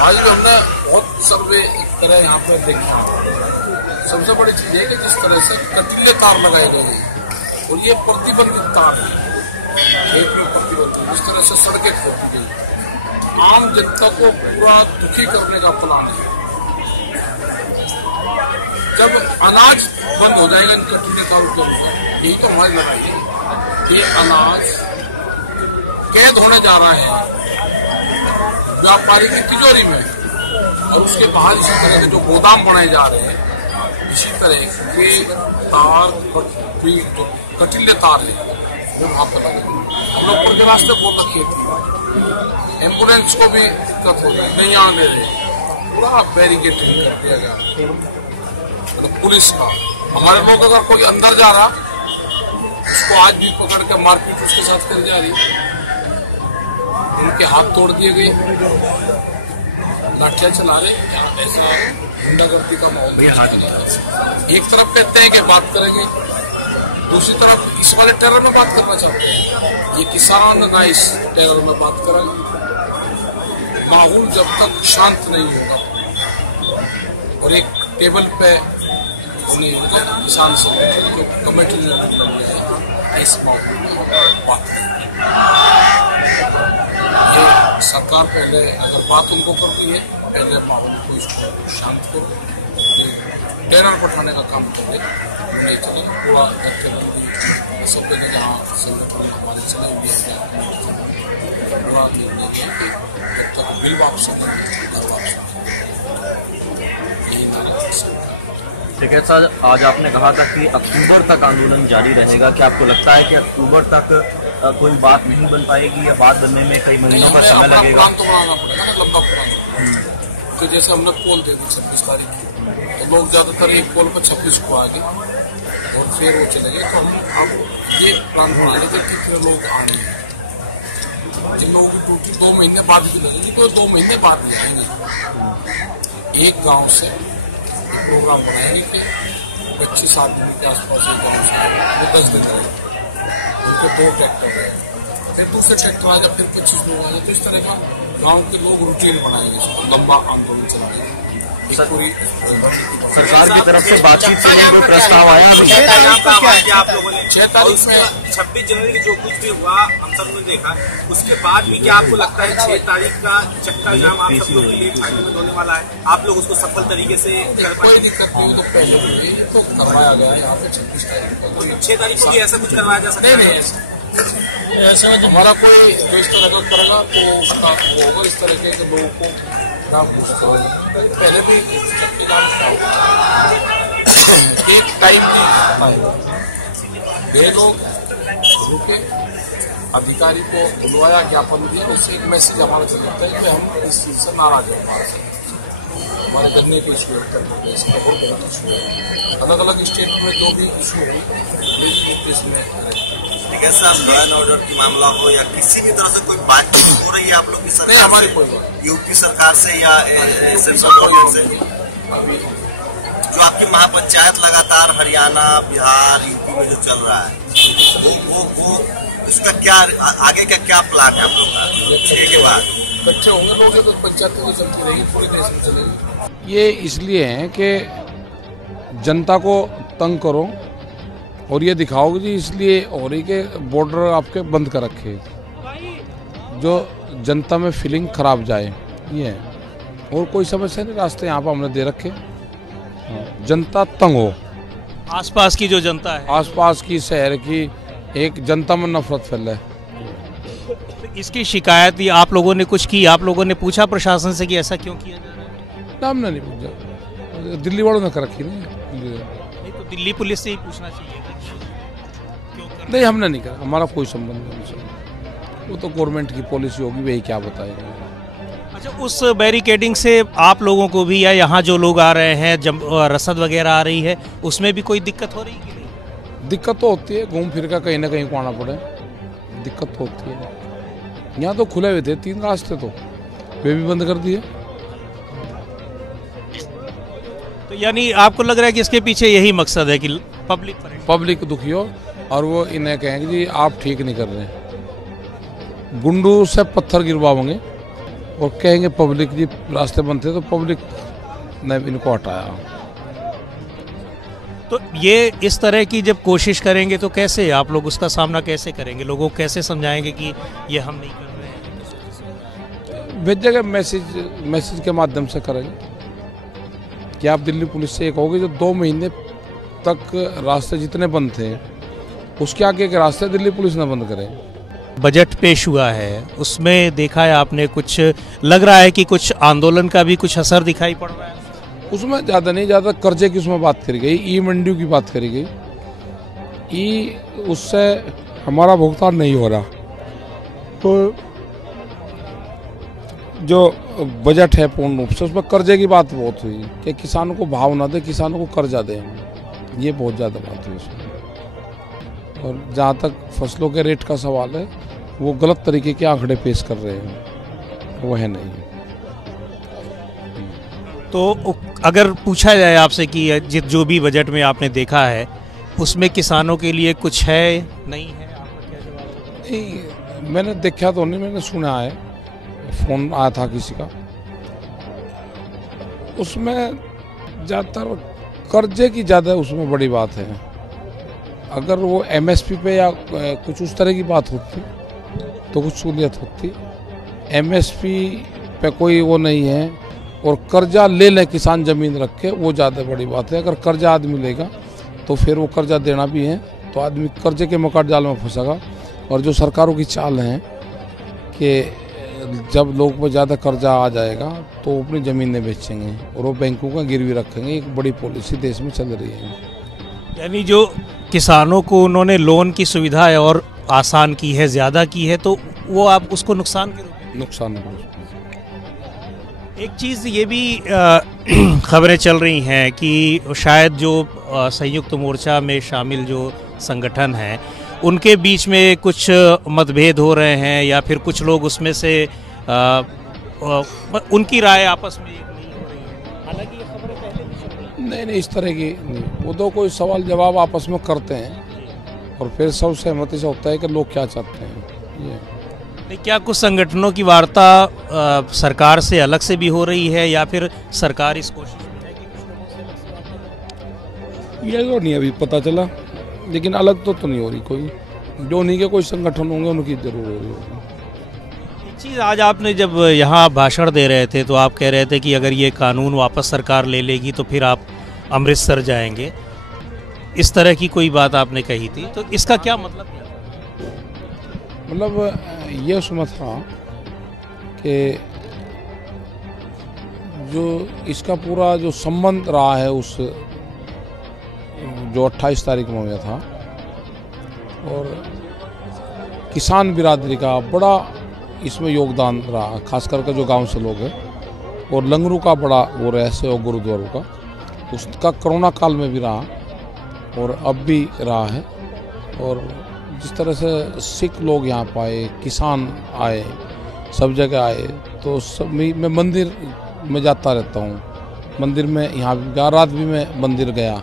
आज भी हमने बहुत सर्वे तरह यहाँ पे देखा। सबसे बड़ी चीज है कि जिस तरह से कटीले तार लगाए गए हैं और ये प्रतिबंधित तार है, एक में प्रतिबंधित, जिस तरह से सड़कें खोदी गई, आम जनता को पूरा दुखी करने का प्लान है। जब अनाज बंद हो जाएगा इन कटीले तारों के ऊपर, यही तो हमारी लड़ाई है। ये अनाज कैद होने जा रहा है व्यापारी की तिजोरी में, और उसके बाहर इसी तरह के जो गोदाम बनाए जा रहे हैं, इसी तरह के तार जो कटीले तार है वो वहां पर लगे। हम लोग पूरे रास्ते खोल रखे थे, एम्बुलेंस को भी दिक्कत हो रही, नहीं आने रहे, पूरा बैरिकेडिंग कर दिया गया। तो पुलिस का हमारे लोग अगर कोई अंदर जा रहा उसको आज भी पकड़ के मारपीट उसके साथ कर जा रही, उनके हाथ तोड़ दिए गए, लाठियां चला रहे। ऐसा गुंडागर्दी का माहौल। एक तरफ कहते हैं कि बात करेंगे, दूसरी तरफ इस वाले टेरर में बात करना चाहते हैं। ये किसान ना इस टेरर में बात करेंगे। माहौल जब तक शांत नहीं होगा और एक टेबल पे किसान कमेटी ने इस माहौल में बात करेंगे। ये सरकार पहले अगर बात उनको करती है, पहले माहौल को इसको शांत करो, टेरर बैठाने का काम करे, नहीं चले पूरा सब ने जहाँ संगठन हमारे चले इंडिया पूरा निर्णय लिया कि जब तक बिल वापस यही नारा। ठीक है सर, आज आपने कहा था कि अक्टूबर तक आंदोलन जारी रहेगा। क्या आपको लगता है कि अक्टूबर तक कोई बात नहीं बन पाएगी या बात बनने में कई महीनों का समय लगेगा? प्लान तो बनाना पड़ेगा ना, लंबा प्लान। तो जैसे हमने पोल दे दी 26 तारीख की, तो लोग ज्यादातर एक पोल पर 26 को आ गए और फिर वो चले गए। तो हम अब ये प्लान बना लेते कितने लोग आने, जिन लोगों की ड्यूटी 2 महीने बाद भी लगेगी तो 2 महीने बाद भी आएंगे। एक गाँव से प्रोग्राम बनाएंगे कि 25 आदमी के आसपास एक गाँव से वो 10 दिन रहेंगे, उनको 2 ट्रैक्टर है, फिर दूसरे ट्रैक्टर आ जाए, फिर 25 लोग आ जाए। तो इस तरह का गांव के लोग रूटीन बनाएंगे, इसको लंबा आंदोलन चलाएंगे। सरकार की तरफ से बातचीत से कोई प्रस्ताव आया? आप लोगों ने 6 तारीख में 26 जनवरी की जो कुछ भी हुआ हम सब ने देखा, उसके बाद भी क्या आपको लगता है 6 तारीख का चक्का जाम आप सब लोग के लिए फायदे में होने वाला है? आप लोग उसको सफल तरीके से कर पाए? कोई दिक्कत नहीं, तो पहले भी तो करवाया गया है यहाँ पे 26 तारीख को। 6 तारीख को भी ऐसा कुछ करवाया जा सकता है? नहीं, ऐसा हमारा कोई जो इस तरह का करेगा तो उसका वो होगा इस तरह के लोगों को ना घुसते हो। पहले भी एक टाइम की वे लोग रुके, अधिकारी को बुलवाया, ज्ञापन दिया, उससे एक मैसेज हमारा चल जाता है कि हम इस चीज से नाराज हैं, हमारे गन्ने को इशू है। अलग अलग स्टेट में जो भी इशू है ठीक है सर, लॉ एंड ऑर्डर की मामला हो या किसी भी तरह से कोई बातचीत हो रही है आप लोग की सरकार नहीं, हमारी से, कोई यूपी सरकार से या सेंट्रल गवर्नमेंट से? जो आपकी महापंचायत लगातार हरियाणा, बिहार, यूपी में जो चल रहा है, वो उसका क्या आगे का क्या प्लान है आप लोग का 6 के बाद? बच्चे होंगे लोग तो पंचायतें तो चलती रहेगी, पूरे देश में चलेगी। ये इसलिए है कि जनता को तंग करो और ये दिखाओ कि इसलिए हो रही कि बॉर्डर आपके बंद कर रखे, जो जनता में फीलिंग खराब जाए, ये है। और कोई समस्या नहीं, रास्ते यहाँ पर हमने दे रखे, जनता तंग हो। आसपास की जो जनता है, आसपास की शहर की एक जनता में नफरत फैले। इसकी शिकायत या आप लोगों ने कुछ की? आप लोगों ने पूछा प्रशासन से कि ऐसा क्यों किया जा रहा है? ना, हमने नहीं पूछा, दिल्ली वालों ने कर रखी नहीं, तो दिल्ली पुलिस से ही पूछना चाहिए था क्यों कर? नहीं, हमने नहीं करा, हमारा कोई संबंध नहीं उनसे। वो तो गवर्नमेंट की पॉलिसी होगी, वही क्या बताएगा। अच्छा, उस बैरिकेडिंग से आप लोगों को भी या यहाँ जो लोग आ रहे हैं, जब रसद वगैरह आ रही है, उसमें भी कोई दिक्कत हो रही है कि नहीं? दिक्कत तो होती है, घूम फिर कर कहीं ना कहीं को आना पड़े, दिक्कत तो होती है। यहाँ तो खुले हुए थे 3 रास्ते, तो वे भी बंद कर दिए। तो यानी आपको लग रहा है कि इसके पीछे यही मकसद है कि पब्लिक दुखी हो और वो इन्हें कहेंगे जी आप ठीक नहीं कर रहे हैं, गुंडू से पत्थर गिरवाओगे और कहेंगे पब्लिक जी रास्ते बंद थे, तो पब्लिक ने इनको हटाया। तो ये इस तरह की जब कोशिश करेंगे तो कैसे आप लोग उसका सामना कैसे करेंगे? लोगों को कैसे समझाएंगे कि ये हम नहीं कर रहे हैं? भेजेगा मैसेज के माध्यम से करेंगे कि आप दिल्ली पुलिस से ये कहोगे जो 2 महीने तक रास्ते जितने बंद थे उसके आगे के रास्ते दिल्ली पुलिस ने बंद करे। बजट पेश हुआ है, उसमें देखा है आपने, कुछ लग रहा है कि कुछ आंदोलन का भी कुछ असर दिखाई पड़ रहा है? उसमें ज़्यादा नहीं, ज़्यादा कर्जे की उसमें बात करी गई, ई मंडियों की बात करी गई। उससे हमारा भुगतान नहीं हो रहा, तो जो बजट है पूर्ण रूप से उसमें कर्जे की बात बहुत हुई कि किसानों को भाव ना दे, किसानों को कर्जा दें, ये बहुत ज़्यादा बात हुई उसमें। और जहाँ तक फसलों के रेट का सवाल है, वो गलत तरीके के आंकड़े पेश कर रहे हैं, वो है नहीं। तो अगर पूछा जाए आपसे कि जो भी बजट में आपने देखा है उसमें किसानों के लिए कुछ है नहीं है, आपका क्या जवाब? नहीं, मैंने देखा तो नहीं, मैंने सुना है, फोन आया था किसी का, उसमें ज़्यादातर कर्जे की ज़्यादा उसमें बड़ी बात है। अगर वो एमएसपी पे या कुछ उस तरह की बात होती तो कुछ सहूलियत होती। एमएसपी पे कोई वो नहीं है, और कर्जा ले ले किसान ज़मीन रख के, वो ज़्यादा बड़ी बात है। अगर कर्जा आदमी लेगा तो फिर वो कर्जा देना भी है, तो आदमी कर्जे के मकाट जाल में फंसेगा। और जो सरकारों की चाल है कि जब लोग पर ज़्यादा कर्जा आ जाएगा तो वो अपनी ज़मीनें बेचेंगे और वो बैंकों का गिरवी रखेंगे, एक बड़ी पॉलिसी देश में चल रही है। यानी जो किसानों को उन्होंने लोन की सुविधा और आसान की है, ज़्यादा की है, तो वो आप उसको नुकसान के रूप में? नुकसान है। एक चीज़ ये भी खबरें चल रही हैं कि शायद जो संयुक्त मोर्चा में शामिल जो संगठन हैं उनके बीच में कुछ मतभेद हो रहे हैं, या फिर कुछ लोग उसमें से उनकी राय आपस में एक नहीं हो रही है। हालांकि ये खबरें पहले भी चल रही हैं। नहीं, इस तरह की नहीं, वो तो कोई सवाल जवाब आपस में करते हैं और फिर सब सहमति से होता है कि लोग क्या चाहते हैं। ये क्या कुछ संगठनों की वार्ता सरकार से अलग से भी हो रही है, या फिर सरकार इस कोशिश में है कि कुछ लोगों से अलग से बात करें? ये तो नहीं अभी पता चला, लेकिन अलग तो नहीं हो रही कोई। जो उन्हीं के कोई संगठन होंगे उनकी जरूर हो रही होगी। एक चीज़, आज आपने जब यहाँ भाषण दे रहे थे तो आप कह रहे थे कि अगर ये कानून वापस सरकार ले लेगी तो फिर आप अमृतसर जाएंगे, इस तरह की कोई बात आपने कही थी, तो इसका क्या मतलब है? मतलब ये उसमें था कि जो इसका पूरा जो संबंध रहा है उस जो 28 तारीख में हुआ था, और किसान बिरादरी का बड़ा इसमें योगदान रहा, खास करके जो गांव से लोग हैं, और लंगरू का बड़ा वो रहस्य और गुरुद्वारों का, उसका कोरोना काल में भी रहा और अब भी रहा है। और जिस तरह से सिख लोग यहाँ पर आए, किसान आए, सब जगह आए, तो सब मैं मंदिर में जाता रहता हूँ। मंदिर में यहाँ भी रात भी मैं मंदिर गया,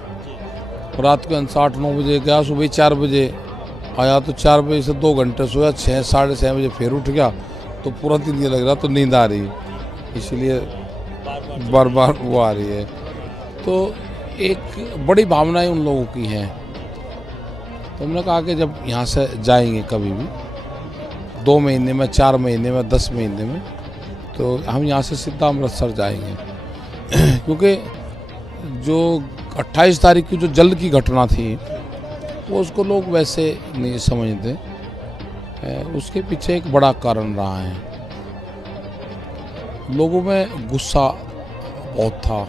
रात के 8-9 बजे गया, सुबह 4 बजे आया, तो 4 बजे से 2 घंटे सोया, 6 साढ़े 6 बजे फिर उठ गया, तो पूरा दिन ये लग रहा तो नींद आ रही, इसलिए बार बार वो आ रही है। तो एक बड़ी भावनाएं उन लोगों की हैं, तो हमने कहा कि जब यहाँ से जाएंगे कभी भी 2 महीने में, 4 महीने में, 10 महीने में, तो हम यहाँ से सीधा अमृतसर जाएंगे क्योंकि जो 28 तारीख की जो जल की घटना थी वो उसको लोग वैसे नहीं समझते, उसके पीछे एक बड़ा कारण रहा है। लोगों में गुस्सा बहुत था,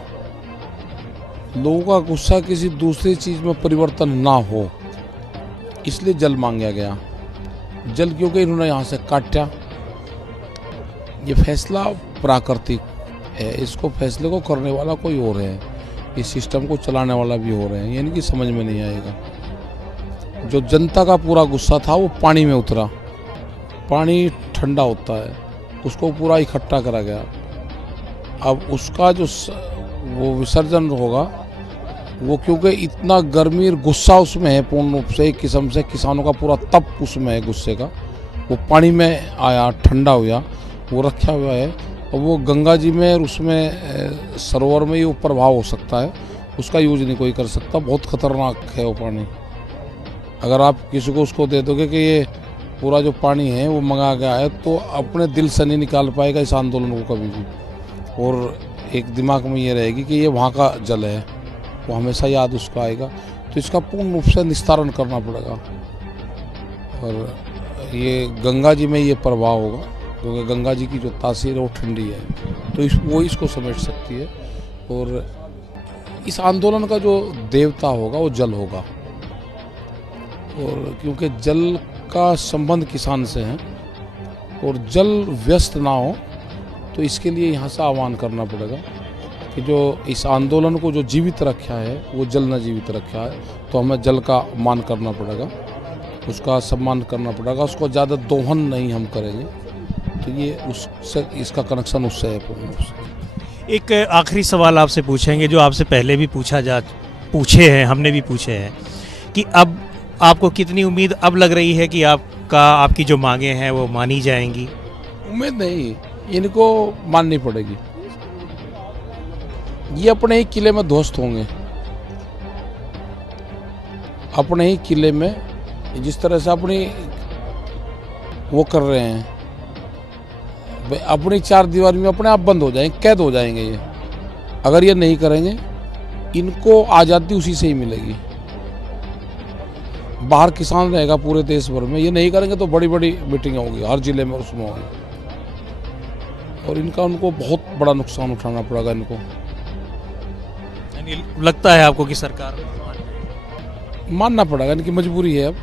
लोगों का गुस्सा किसी दूसरी चीज़ में परिवर्तन ना हो, इसलिए जल मांगा गया। जल क्योंकि इन्होंने यहाँ से काटा, ये फैसला प्राकृतिक है, इसको फैसले को करने वाला कोई और है, इस सिस्टम को चलाने वाला भी हो रहे हैं, यानी कि समझ में नहीं आएगा। जो जनता का पूरा गुस्सा था वो पानी में उतरा, पानी ठंडा होता है, उसको पूरा इकट्ठा करा गया। अब उसका जो वो विसर्जन होगा, वो क्योंकि इतना गर्मी और गुस्सा उसमें है पूर्ण रूप से, एक किस्म से किसानों का पूरा तप उसमें है गुस्से का, वो पानी में आया, ठंडा हुआ, वो रखा हुआ है, और वो गंगा जी में और उसमें सरोवर में ये प्रभाव हो सकता है, उसका यूज नहीं कोई कर सकता। बहुत खतरनाक है वो पानी। अगर आप किसी को उसको दे दोगे कि ये पूरा जो पानी है वो मंगा गया है, तो अपने दिल से नहीं निकाल पाएगा इस आंदोलन को कभी भी। और एक दिमाग में ये रहेगी कि ये वहाँ का जल है, वो हमेशा याद उसका आएगा। तो इसका पूर्ण रूप से निस्तारण करना पड़ेगा। और ये गंगा जी में ये प्रभाव होगा, क्योंकि गंगा जी की जो तासीर है वो ठंडी है, तो वो इसको समेट सकती है। और इस आंदोलन का जो देवता होगा वो जल होगा। और क्योंकि जल का संबंध किसान से है और जल व्यस्त ना हो, तो इसके लिए यहाँ से आह्वान करना पड़ेगा कि जो इस आंदोलन को जो जीवित रखा है वो जल न जीवित रखा है, तो हमें जल का मान करना पड़ेगा, उसका सम्मान करना पड़ेगा। उसको ज़्यादा दोहन नहीं हम करेंगे, तो ये उससे इसका कनेक्शन उससे है पूर्ण रूप से। एक आखिरी सवाल आपसे पूछेंगे, जो आपसे पहले भी पूछे हैं, हमने भी पूछे हैं, कि अब आपको कितनी उम्मीद अब लग रही है कि आपकी जो मांगे हैं वो मानी जाएंगी? उम्मीद नहीं, इनको माननी पड़ेगी। ये अपने ही किले में ध्वस्त होंगे, अपने ही किले में जिस तरह से अपनी वो कर रहे हैं, अपनी चार दीवारी में अपने आप बंद हो जाएंगे, कैद हो जाएंगे। ये अगर ये नहीं करेंगे, इनको आज़ादी उसी से ही मिलेगी। बाहर किसान रहेगा पूरे देश भर में, ये नहीं करेंगे तो बड़ी बड़ी मीटिंगें होगी हर जिले में, उसमें होगी, और इनका उनको बहुत बड़ा नुकसान उठाना पड़ेगा इनको। लगता है आपको कि सरकार मानना पड़ेगा, इनकी मजबूरी है अब।